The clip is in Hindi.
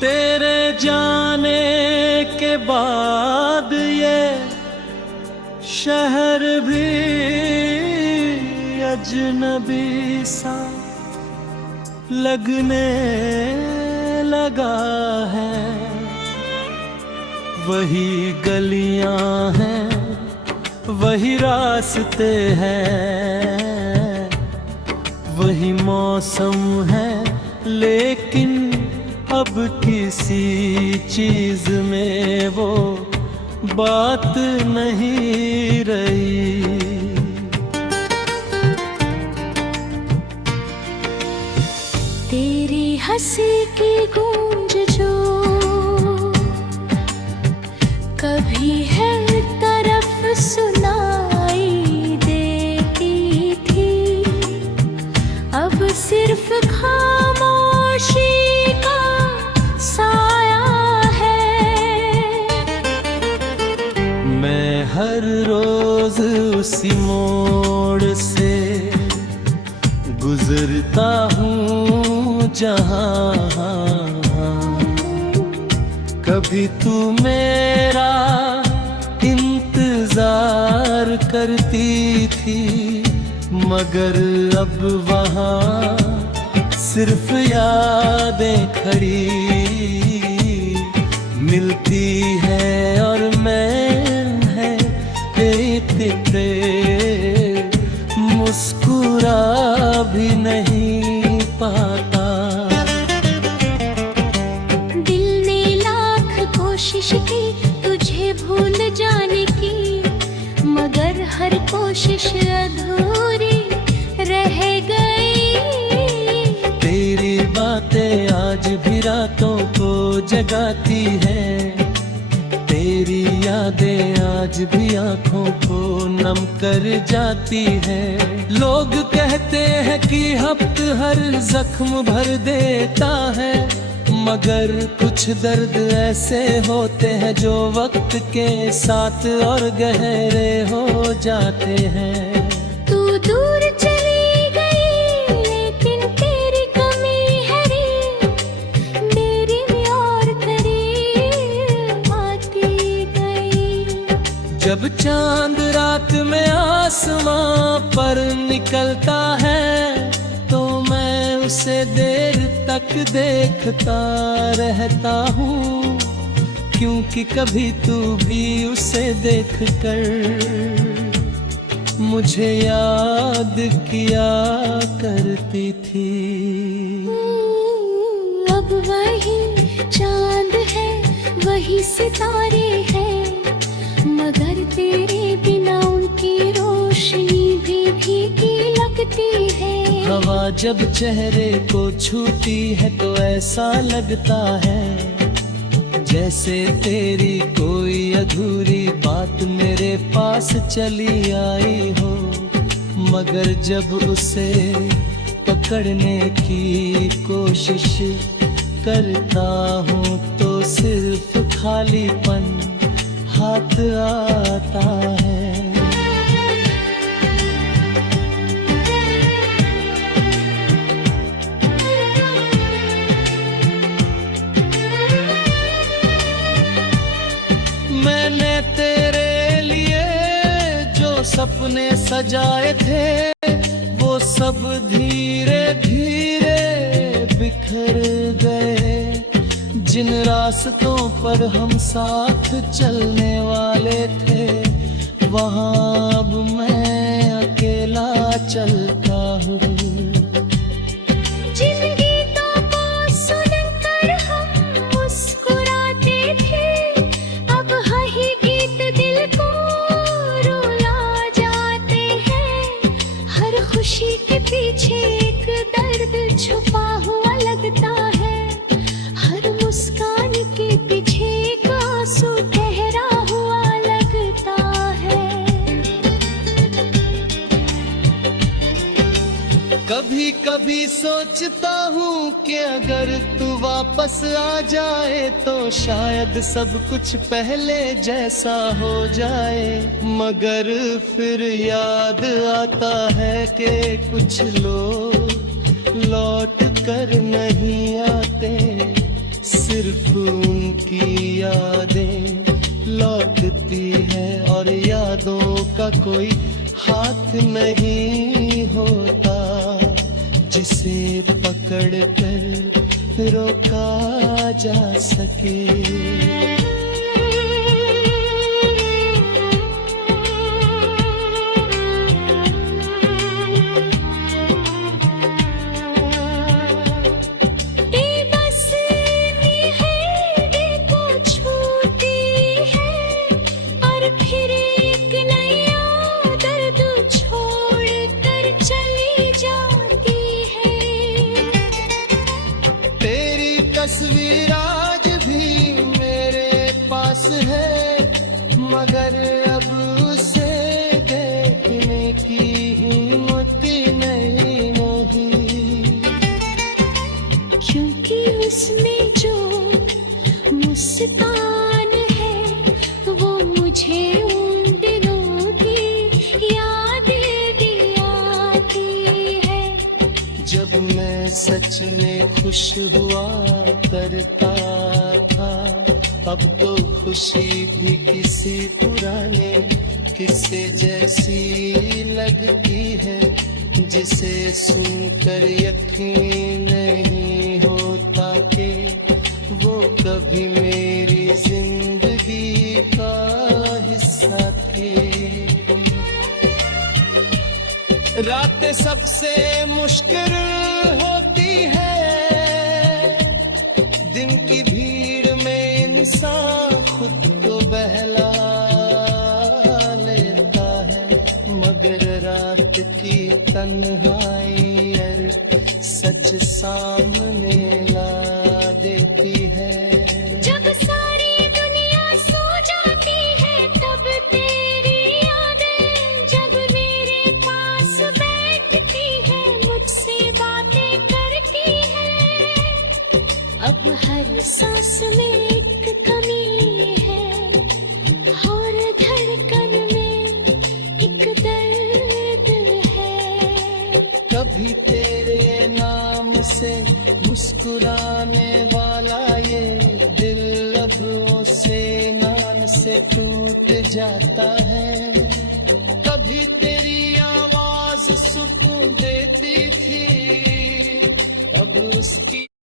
तेरे जाने के बाद ये शहर भी अजनबी सा लगने लगा है। वही गलियां हैं, वही रास्ते हैं, वही मौसम है, लेकिन अब किसी चीज में वो बात नहीं रही। तेरी हंसी की गूंज जो कभी है तरफ सुनाई देती थी, अब सिर्फ खामोशी का साया है। मैं हर रोज उसी मोड़ से गुजरता हूँ जहाँ कभी तू मेरा इंतजार करती थी, मगर अब वहाँ सिर्फ यादें खड़ी मिलती है और मैं है देखते मुस्कुरा भी नहीं पाता। दिल ने लाख कोशिश की तुझे भूल जाने की, मगर हर कोशिश अधूरी रह गई। तेरी बातें आज भी रातों को जगाती हैं, तेरी यादें आज भी आँखों को नम कर जाती है। लोग कहते हैं कि वक्त हर जख्म भर देता है, मगर कुछ दर्द ऐसे होते हैं जो वक्त के साथ और गहरे हो जाते हैं। तू दूर चली गई लेकिन तेरी कमी है रे, मेरी और करीब आती गई। जब चांद रात में आसमां पर निकलता है तो मैं उसे देर तक देखता रहता हूँ, क्योंकि कभी तू भी उसे देखकर मुझे याद किया करती थी। अब वही चांद है, वही सितारे हैं, मगर तेरे बिना उनकी रोशनी भी फीकी लगती है। हवा जब चेहरे को छूती है तो ऐसा लगता है जैसे तेरी कोई अधूरी बात मेरे पास चली आई हो, मगर जब उसे पकड़ने की कोशिश करता हूँ तो सिर्फ खालीपन हाथ आता है। मैंने तेरे लिए जो सपने सजाए थे वो सब धीरे धीरे बिखर गए। जिन रास्तों पर हम साथ चलने वाले थे वहाँ अब मैं अकेला चलता हूँ। जिन गीतों को सुनकर हम मुस्कुराते थे, अब वही गीत दिल को रुला जाते हैं। हर खुशी के पीछे एक दर्द छुपा हुआ लगता है, हर मुस्कान के पीछे एक आंसू ठहरा हुआ लगता है। कभी कभी सोचता हूँ कि अगर तू वापस आ जाए तो शायद सब कुछ पहले जैसा हो जाए, मगर फिर याद आता है कि कुछ लोग लौट कर नहीं आते, सिर्फ उनकी यादें लौटती है और यादों का कोई हाथ नहीं होता जिसे पकड़ कर रोका जा सके। तस्वीर आज भी मेरे पास है मगर अब उसे देखने की हिम्मत नहीं होगी, क्योंकि उसमें जो मुस्कान है वो मुझे उन दिनों की याद दिलाती है। जब मैं सच में खुश हुआ करता था, अब तो खुशी भी किसी पुराने किस्से जैसी लगती है जिसे सुनकर यकीन नहीं होता कि वो कभी मेरी जिंदगी का हिस्सा थी। रातें सबसे मुश्किल होती है, दिन की भीड़ में इंसान खुद को बहला लेता है, मगर रात की तन्हाई सच सामने ला देती है। जब सारी दुनिया सो जाती है तब तेरी यादें जब मेरे पास बैठती है मुझसे बातें करती है। अब हर सांस में एक कमी है और धड़कन में एक दर्द है। कभी तेरे नाम से मुस्कुराने वाला ये दिल लबों से नान से टूट जाता है। कभी तेरी आवाज सुकून देती थी, अब उसकी